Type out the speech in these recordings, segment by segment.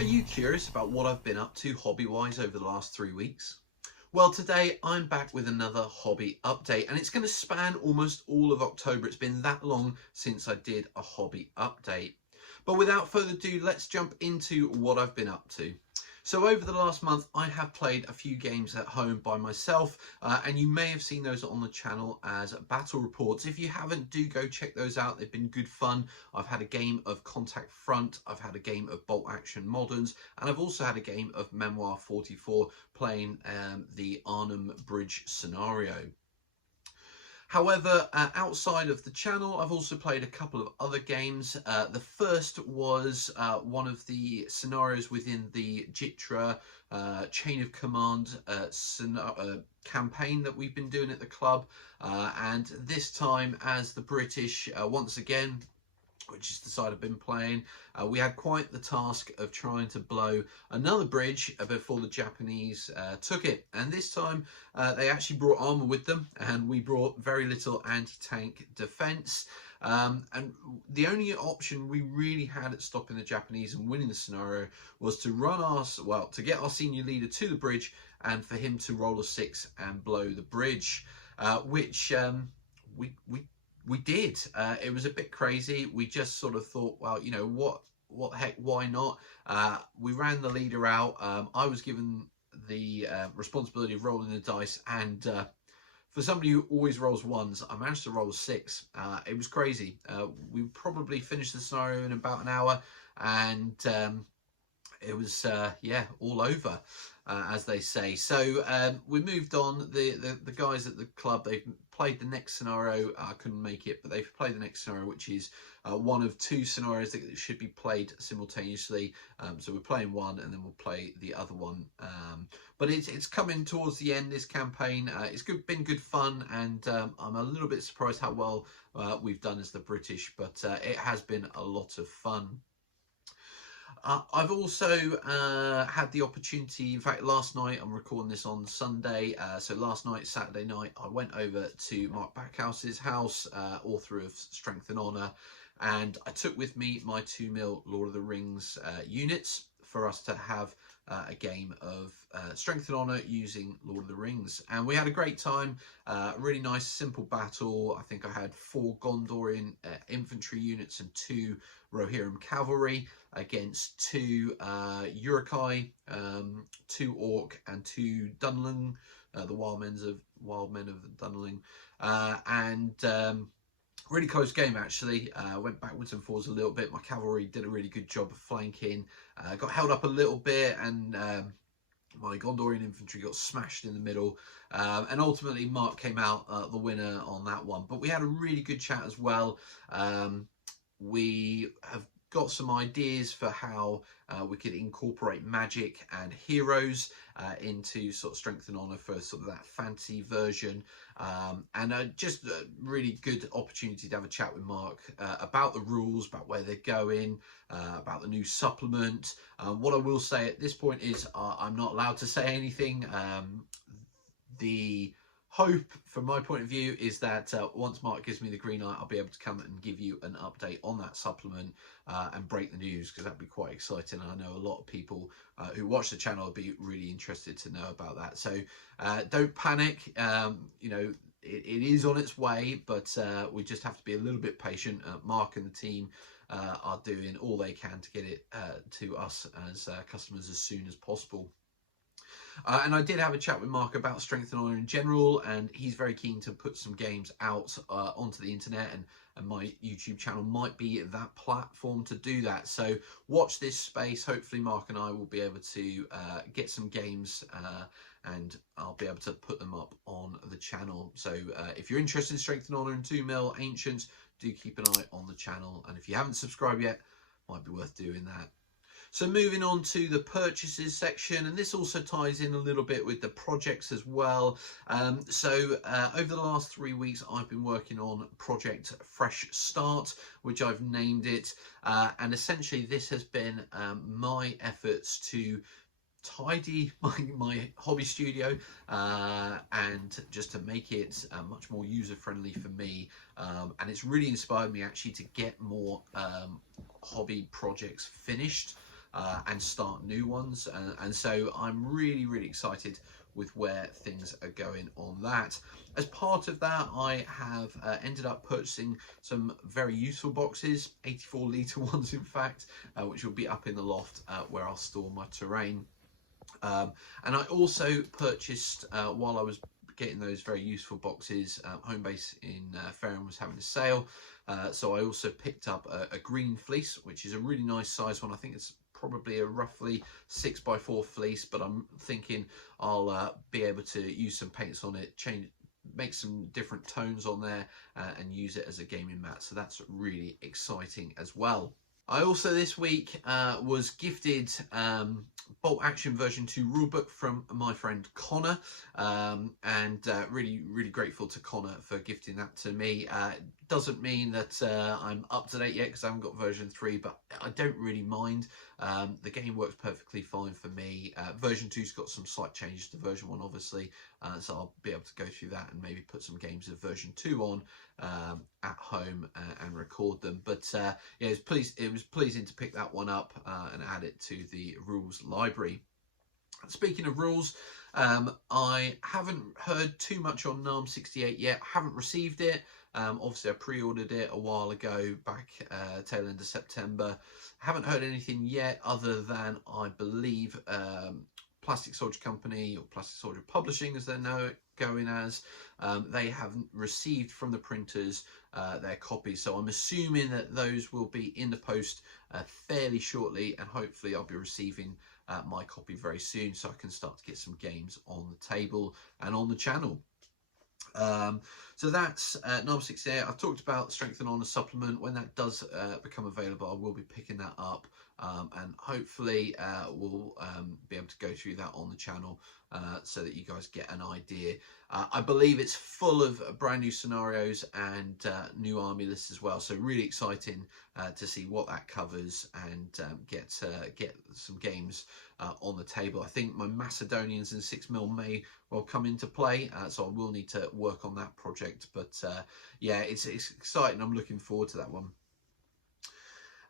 Are you curious about what I've been up to hobby-wise over the last 3 weeks? Well, today I'm back with another hobby update, and it's going to span almost all of October. It's been that long since I did a hobby update. But without further ado, let's jump into what I've been up to. So over the last month, I have played a few games at home by myself, and you may have seen those on the channel as battle reports. If you haven't, do go check those out. They've been good fun. I've had a game of Contact Front, I've had a game of Bolt Action Moderns, and I've also had a game of Memoir 44 playing the Arnhem Bridge scenario. However, outside of the channel, I've also played a couple of other games. The first was one of the scenarios within the Jitra Chain of Command campaign that we've been doing at the club. And this time, as the British, once again, which is the side I've been playing, we had quite the task of trying to blow another bridge before the Japanese took it. And this time they actually brought armor with them, and we brought very little anti-tank defense. And the only option we really had at stopping the Japanese and winning the scenario was to to get our senior leader to the bridge and for him to roll a 6 and blow the bridge, which we did. It was a bit crazy. We just sort of thought, well, you know, what the heck, why not? We ran the leader out. I was given the responsibility of rolling the dice, and for somebody who always rolls ones, I managed to roll a 6. It was crazy. We probably finished the scenario in about an hour, and it was yeah, all over, as they say. So we moved on. The guys at the club, they've played the next scenario. I couldn't make it, but they've played the next scenario, which is one of 2 scenarios that should be played simultaneously. So we're playing one and then we'll play the other one. But it's coming towards the end, this campaign. It's been good fun, and I'm a little bit surprised how well we've done as the British, but it has been a lot of fun. I've also had the opportunity, in fact last night, I'm recording this on Sunday, so last night, Saturday night, I went over to Mark Backhouse's house, author of Strength and Honour, and I took with me my 2mm Lord of the Rings units for us to have a game of Strength and Honour using Lord of the Rings. And we had a great time, really nice simple battle. I think I had 4 Gondorian infantry units and 2 Rohirrim cavalry against 2 Uruk-hai, 2 Orc and 2 Dunling, the wild men of Dunling, and really close game actually. Went backwards and forwards a little bit. My cavalry did a really good job of flanking, got held up a little bit, and my Gondorian infantry got smashed in the middle, and ultimately Mark came out the winner on that one. But we had a really good chat as well. We have got some ideas for how we could incorporate magic and heroes into sort of Strength and Honour for sort of that fantasy version, and just a really good opportunity to have a chat with Mark about the rules, about where they're going, about the new supplement. What I will say at this point is I'm not allowed to say anything. The hope, from my point of view, is that once Mark gives me the green light, I'll be able to come and give you an update on that supplement and break the news, because that'd be quite exciting. I know a lot of people who watch the channel will be really interested to know about that. So don't panic. You know, it is on its way, but we just have to be a little bit patient. Mark and the team are doing all they can to get it to us as customers as soon as possible. And I did have a chat with Mark about Strength and Honour in general, and he's very keen to put some games out onto the internet, and my YouTube channel might be that platform to do that. So watch this space. Hopefully Mark and I will be able to get some games, and I'll be able to put them up on the channel. So if you're interested in Strength and Honour and 2mm Ancients, do keep an eye on the channel, and if you haven't subscribed yet, might be worth doing that. So moving on to the purchases section, and this also ties in a little bit with the projects as well. So over the last 3 weeks, I've been working on Project Fresh Start, which I've named it. And essentially this has been my efforts to tidy my hobby studio and just to make it much more user friendly for me, and it's really inspired me actually to get more hobby projects finished. and start new ones. And so I'm really excited with where things are going on that. As part of that, I have ended up purchasing some very useful boxes, 84-litre ones in fact, which will be up in the loft where I'll store my terrain. And I also purchased, while I was getting those very useful boxes, Homebase in Fareham was having a sale, so I also picked up a green fleece, which is a really nice size one. I think it's probably a roughly 6x4 fleece, but I'm thinking I'll be able to use some paints on it, make some different tones on there, and use it as a gaming mat, so that's really exciting as well. I also this week was gifted Bolt Action version 2 rulebook from my friend Connor, and really grateful to Connor for gifting that to me. Doesn't mean that I'm up to date yet because I haven't got version 3, but I don't really mind. The game works perfectly fine for me. Version 2's got some slight changes to version 1 obviously, so I'll be able to go through that and maybe put some games of version 2 on at home and record them. But yeah, it was pleasing to pick that one up and add it to the rules library. Speaking of rules, I haven't heard too much on NARM 68 yet. I haven't received it. Obviously I pre-ordered it a while ago, back tail end of September. Haven't heard anything yet other than, I believe, Plastic Soldier Company, or Plastic Soldier Publishing as they're now going as, they haven't received from the printers their copies, so I'm assuming that those will be in the post fairly shortly, and hopefully I'll be receiving my copy very soon so I can start to get some games on the table and on the channel. So that's NARM 68. I've talked about Strength and Honour supplement. When that does become available, I will be picking that up, and hopefully we'll be able to go through that on the channel so that you guys get an idea. I believe it's full of brand new scenarios and new army lists as well, so really exciting to see what that covers and get some games on the table. I think my Macedonians and 6mm may well come into play, so I will need to work on that project, but yeah, it's exciting. I'm looking forward to that one.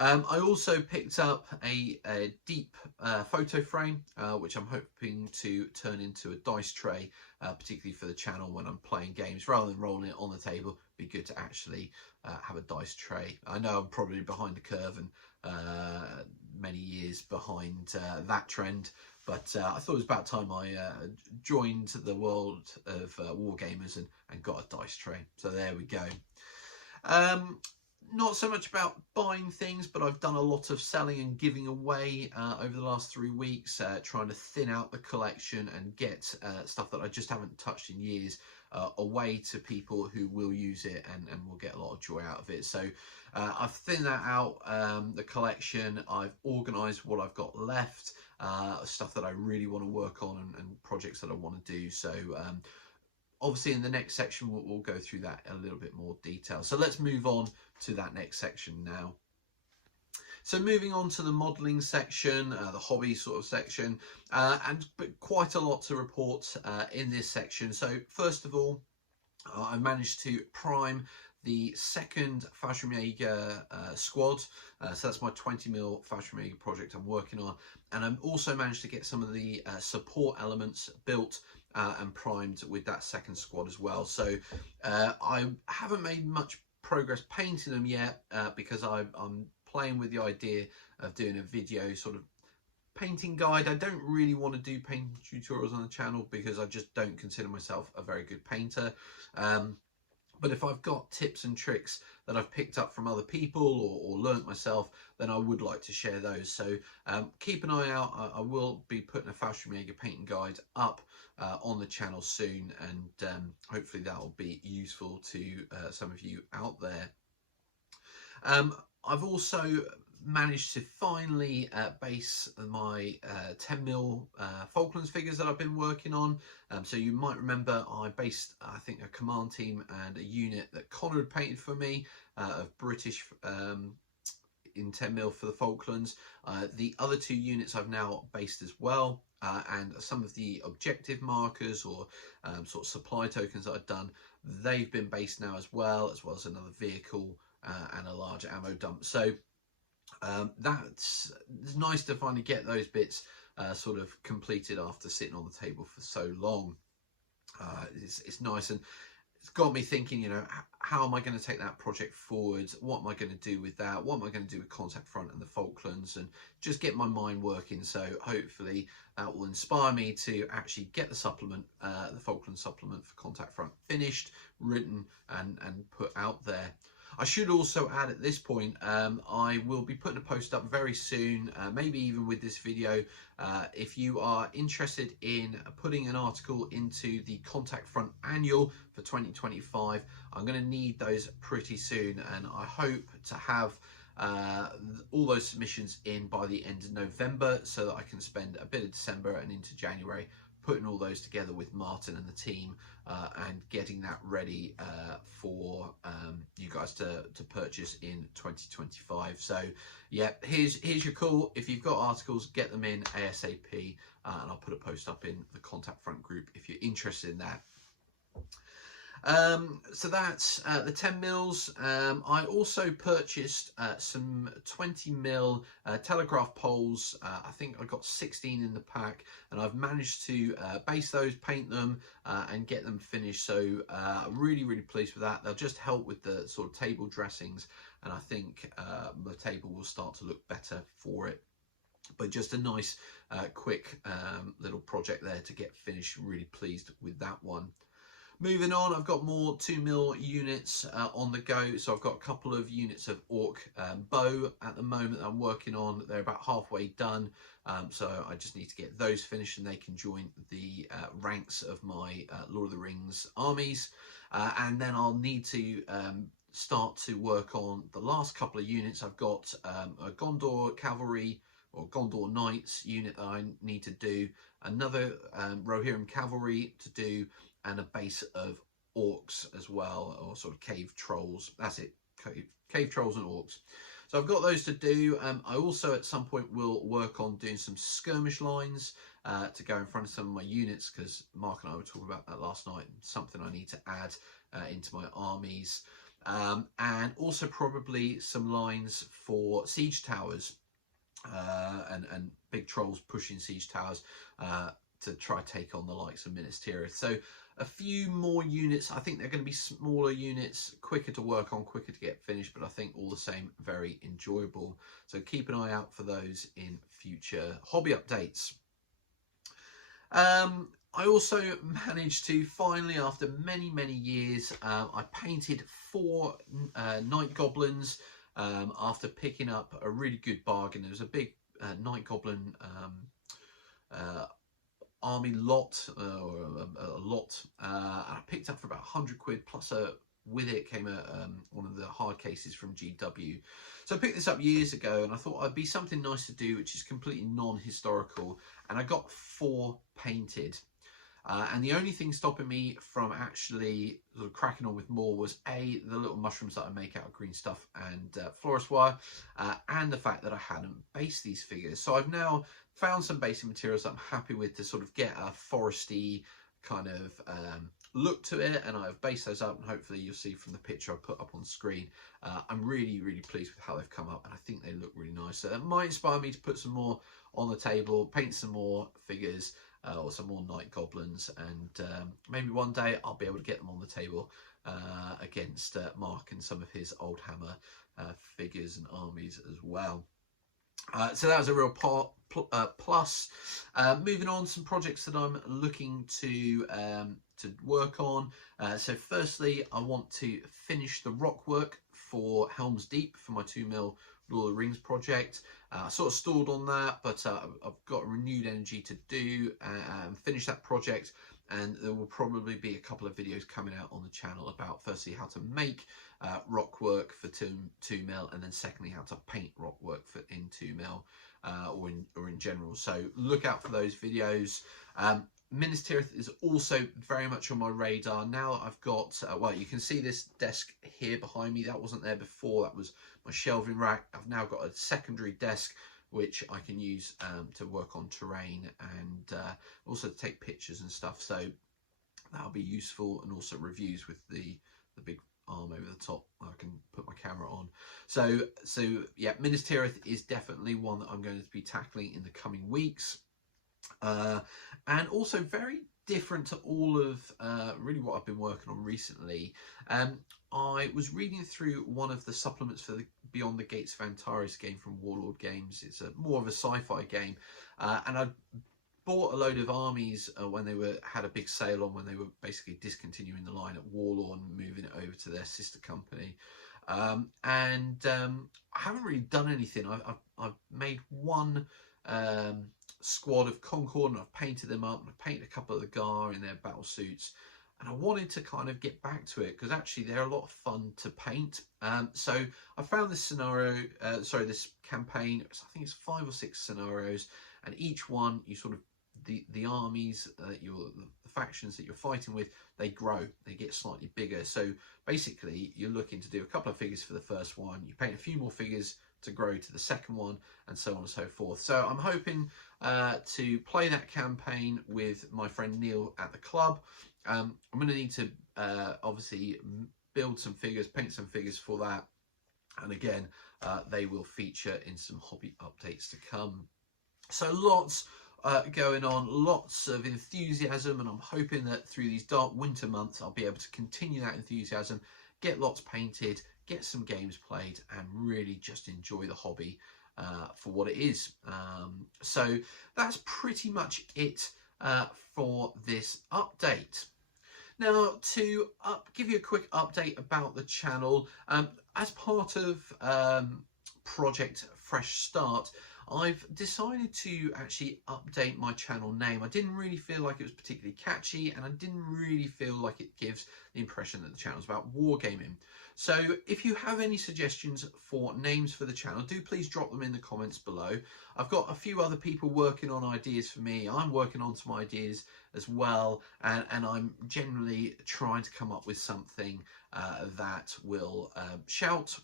I also picked up a deep photo frame, which I'm hoping to turn into a dice tray, particularly for the channel when I'm playing games. Rather than rolling it on the table, it'd be good to actually have a dice tray. I know I'm probably behind the curve and many years behind that trend, but I thought it was about time I joined the world of wargamers and got a dice tray. So there we go. Not so much about buying things, but I've done a lot of selling and giving away over the last 3 weeks, trying to thin out the collection and get stuff that I just haven't touched in years away to people who will use it and will get a lot of joy out of it. So I've thinned that out, the collection. I've organised what I've got left, stuff that I really want to work on and projects that I want to do. So obviously in the next section we'll go through that in a little bit more detail. So let's move on to that next section now. So moving on to the modelling section, the hobby sort of section, but quite a lot to report in this section. So first of all, I managed to prime the second Fallschirmjäger squad, so that's my 20mm Fallschirmjäger project I'm working on, and I've also managed to get some of the support elements built and primed with that second squad as well. So I haven't made much progress painting them yet because I'm playing with the idea of doing a video sort of painting guide. I don't really want to do painting tutorials on the channel because I just don't consider myself a very good painter. But if I've got tips and tricks that I've picked up from other people or learnt myself, then I would like to share those. So keep an eye out. I will be putting a Fallschirmjäger painting guide up on the channel soon, and hopefully that will be useful to some of you out there. I've also managed to finally base my 10mm Falklands figures that I've been working on. So you might remember I based, I think, a command team and a unit that Connor had painted for me of British in 10mm for the Falklands. The other 2 units I've now based as well, and some of the objective markers or sort of supply tokens that I've done, they've been based now as well as another vehicle and a large ammo dump. So It's nice to finally get those bits sort of completed after sitting on the table for so long. It's nice, and it's got me thinking, you know, how am I going to take that project forward? What am I going to do with that? What am I going to do with Contact Front and the Falklands? And just get my mind working. So hopefully that will inspire me to actually get the supplement, the Falklands supplement for Contact Front finished, written and put out there. I should also add at this point, I will be putting a post up very soon, maybe even with this video. If you are interested in putting an article into the Contact Front Annual for 2025, I'm going to need those pretty soon, and I hope to have all those submissions in by the end of November, so that I can spend a bit of December and into January putting all those together with Martin and the team, and getting that ready for you guys to purchase in 2025. So yeah, here's your call. If you've got articles, get them in ASAP, and I'll put a post up in the Contact Front group if you're interested in that. So that's the 10 mils. I also purchased some 20 mil telegraph poles. I think I got 16 in the pack, and I've managed to base those, paint them, and get them finished. So really pleased with that. They'll just help with the sort of table dressings, and I think the table will start to look better for it. But just a nice quick little project there to get finished. Really pleased with that one. Moving on, I've got more 2 mil units on the go. So I've got a couple of units of Orc bow at the moment that I'm working on. They're about halfway done. So I just need to get those finished, and they can join the ranks of my Lord of the Rings armies. And then I'll need to start to work on the last couple of units. I've got a Gondor Cavalry or Gondor Knights unit that I need to do, another Rohirrim Cavalry to do, and a base of orcs as well, or sort of cave trolls. That's it, cave trolls and orcs. So I've got those to do. I also at some point will work on doing some skirmish lines to go in front of some of my units, because Mark and I were talking about that last night, something I need to add into my armies. And also probably some lines for siege towers, and big trolls pushing siege towers to try take on the likes of Minas Tirith. So a few more units. I think they're going to be smaller units, quicker to work on, quicker to get finished, but I think all the same very enjoyable. So keep an eye out for those in future hobby updates. I also managed to finally, after many years, I painted 4 Night Goblins after picking up a really good bargain. There was a big Night Goblin army lot, or a lot, I picked up for about 100 quid, plus with it came one of the hard cases from GW. So I picked this up years ago, and I thought it'd be something nice to do which is completely non-historical, and I got 4 painted. And the only thing stopping me from actually sort of cracking on with more was the little mushrooms that I make out of green stuff and florist wire, and the fact that I hadn't based these figures. So I've now found some basic materials that I'm happy with to sort of get a foresty kind of look to it, and I've based those up, and hopefully you'll see from the picture I put up on screen. I'm really pleased with how they've come up, and I think they look really nice. So that might inspire me to put some more on the table, paint some more figures, or some more Night Goblins, and maybe one day I'll be able to get them on the table against Mark and some of his old Hammer figures and armies as well. So that was a real plus. Moving on, some projects that I'm looking to work on. So firstly, I want to finish the rock work for Helm's Deep for my 2 mil Lord of the Rings project. I sort of stalled on that, but I've got renewed energy to do and finish that project, and there will probably be a couple of videos coming out on the channel about firstly how to make rock work for 2 mil, and then secondly how to paint rock work in 2 mil, or in general. So look out for those videos. Minas Tirith is also very much on my radar now that I've got, well, you can see this desk here behind me. That wasn't there before. That was my shelving rack. I've now got a secondary desk which I can use to work on terrain, and also to take pictures and stuff. So that'll be useful, and also reviews with the big arm over the top. I can put my camera on. So yeah, Minas Tirith is definitely one that I'm going to be tackling in the coming weeks. And also very different to all of really what I've been working on recently. I was reading through one of the supplements for the Beyond the Gates of Antares game from Warlord Games. It's more of a sci-fi game, and I bought a load of armies when they had a big sale on, when they were basically discontinuing the line at Warlord and moving it over to their sister company. I haven't really done anything. I've made one squad of Concord, and I've painted them up, and I've painted a couple of the Gar in their battle suits, and I wanted to kind of get back to it because actually they're a lot of fun to paint. So I found this scenario, this campaign. I think it's 5 or 6 scenarios, and each one you sort of the armies the factions that you're fighting with, they grow, they get slightly bigger. So basically you're looking to do a couple of figures for the first one, you paint a few more figures to grow to the second one, and so on and so forth. So I'm hoping to play that campaign with my friend Neil at the club. I'm going to need to obviously build some figures, paint some figures for that, and again they will feature in some hobby updates to come. So lots going on, lots of enthusiasm, and I'm hoping that through these dark winter months I'll be able to continue that enthusiasm, get lots painted, get some games played, and really just enjoy the hobby for what it is. So that's pretty much it for this update. Now, to give you a quick update about the channel, as part of Project Fresh Start, I've decided to actually update my channel name. I didn't really feel like it was particularly catchy, and I didn't really feel like it gives the impression that the channel is about wargaming. So if you have any suggestions for names for the channel, do please drop them in the comments below. I've got a few other people working on ideas for me. I'm working on some ideas as well, and I'm generally trying to come up with something that will shout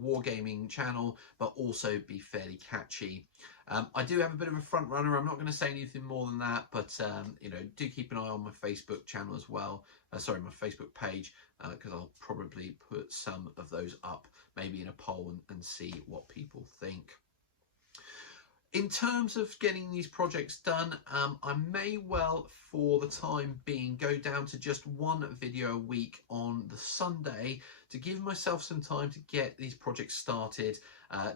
wargaming channel, but also be fairly catchy. I do have a bit of a front runner. I'm not going to say anything more than that, but you know, do keep an eye on my Facebook channel as well. Sorry, my Facebook page, because I'll probably put some of those up, maybe in a poll, and see what people think. In terms of getting these projects done, I may well, for the time being, go down to just one video a week on the Sunday to give myself some time to get these projects started,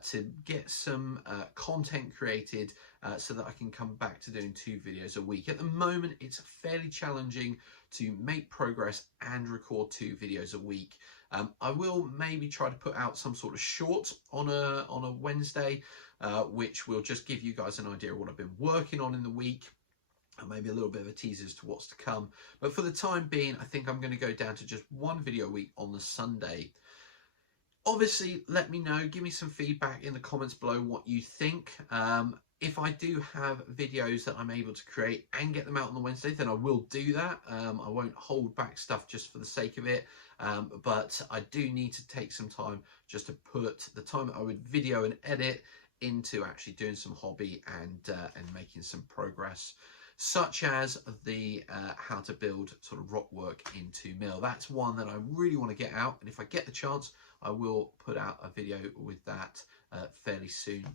to get some content created, so that I can come back to doing 2 videos a week. At the moment, it's fairly challenging to make progress and record 2 videos a week. I will maybe try to put out some sort of short on a Wednesday, which will just give you guys an idea of what I've been working on in the week, and maybe a little bit of a teaser as to what's to come. But for the time being, I think I'm going to go down to just 1 video a week on the Sunday. Obviously, let me know, give me some feedback in the comments below what you think. If I do have videos that I'm able to create and get them out on the Wednesday, then I will do that. I won't hold back stuff just for the sake of it, but I do need to take some time just to put the time that I would video and edit into actually doing some hobby and making some progress, such as the how to build sort of rock work into Mill. That's one that I really want to get out, and if I get the chance, I will put out a video with that fairly soon.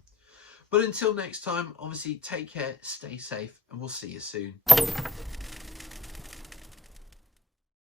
But until next time, obviously, take care, stay safe, and we'll see you soon.